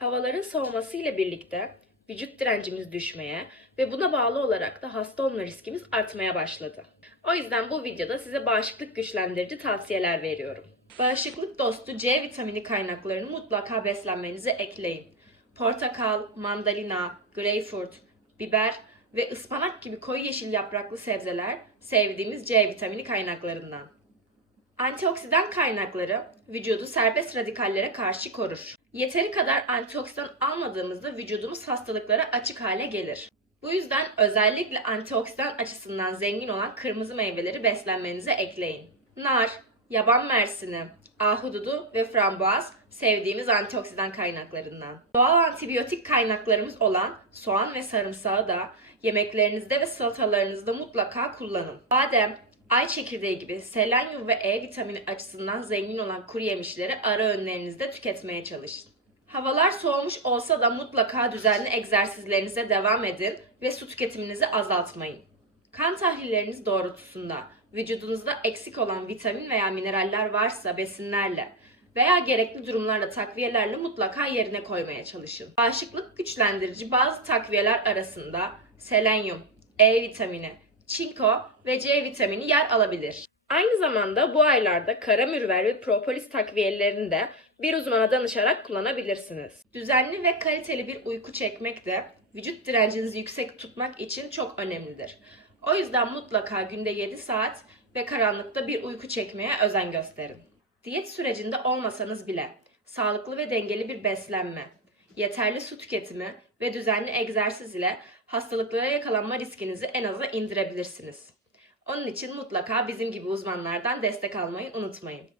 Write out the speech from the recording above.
Havaların soğuması ile birlikte vücut direncimiz düşmeye ve buna bağlı olarak da hasta olma riskimiz artmaya başladı. O yüzden bu videoda size bağışıklık güçlendirici tavsiyeler veriyorum. Bağışıklık dostu C vitamini kaynaklarını mutlaka beslenmenize ekleyin. Portakal, mandalina, greyfurt, biber ve ıspanak gibi koyu yeşil yapraklı sebzeler sevdiğimiz C vitamini kaynaklarından. Antioksidan kaynakları vücudu serbest radikallere karşı korur. Yeteri kadar antioksidan almadığımızda vücudumuz hastalıklara açık hale gelir. Bu yüzden özellikle antioksidan açısından zengin olan kırmızı meyveleri beslenmenize ekleyin. Nar, yaban mersini, ahududu ve frambuaz sevdiğimiz antioksidan kaynaklarından. Doğal antibiyotik kaynaklarımız olan soğan ve sarımsağı da yemeklerinizde ve salatalarınızda mutlaka kullanın. Badem, ay çekirdeği gibi selenyum ve E vitamini açısından zengin olan kuru yemişleri ara öğünlerinizde tüketmeye çalışın. Havalar soğumuş olsa da mutlaka düzenli egzersizlerinize devam edin ve su tüketiminizi azaltmayın. Kan tahlilleriniz doğrultusunda vücudunuzda eksik olan vitamin veya mineraller varsa besinlerle veya gerekli durumlarla takviyelerle mutlaka yerine koymaya çalışın. Bağışıklık güçlendirici bazı takviyeler arasında selenyum, E vitamini, çinko ve C vitamini yer alabilir. Aynı zamanda bu aylarda kara mürver ve propolis takviyelerini de bir uzmana danışarak kullanabilirsiniz. Düzenli ve kaliteli bir uyku çekmek de vücut direncinizi yüksek tutmak için çok önemlidir. O yüzden mutlaka günde 7 saat ve karanlıkta bir uyku çekmeye özen gösterin. Diyet sürecinde olmasanız bile sağlıklı ve dengeli bir beslenme, yeterli su tüketimi ve düzenli egzersiz ile hastalıklara yakalanma riskinizi en aza indirebilirsiniz. Onun için mutlaka bizim gibi uzmanlardan destek almayı unutmayın.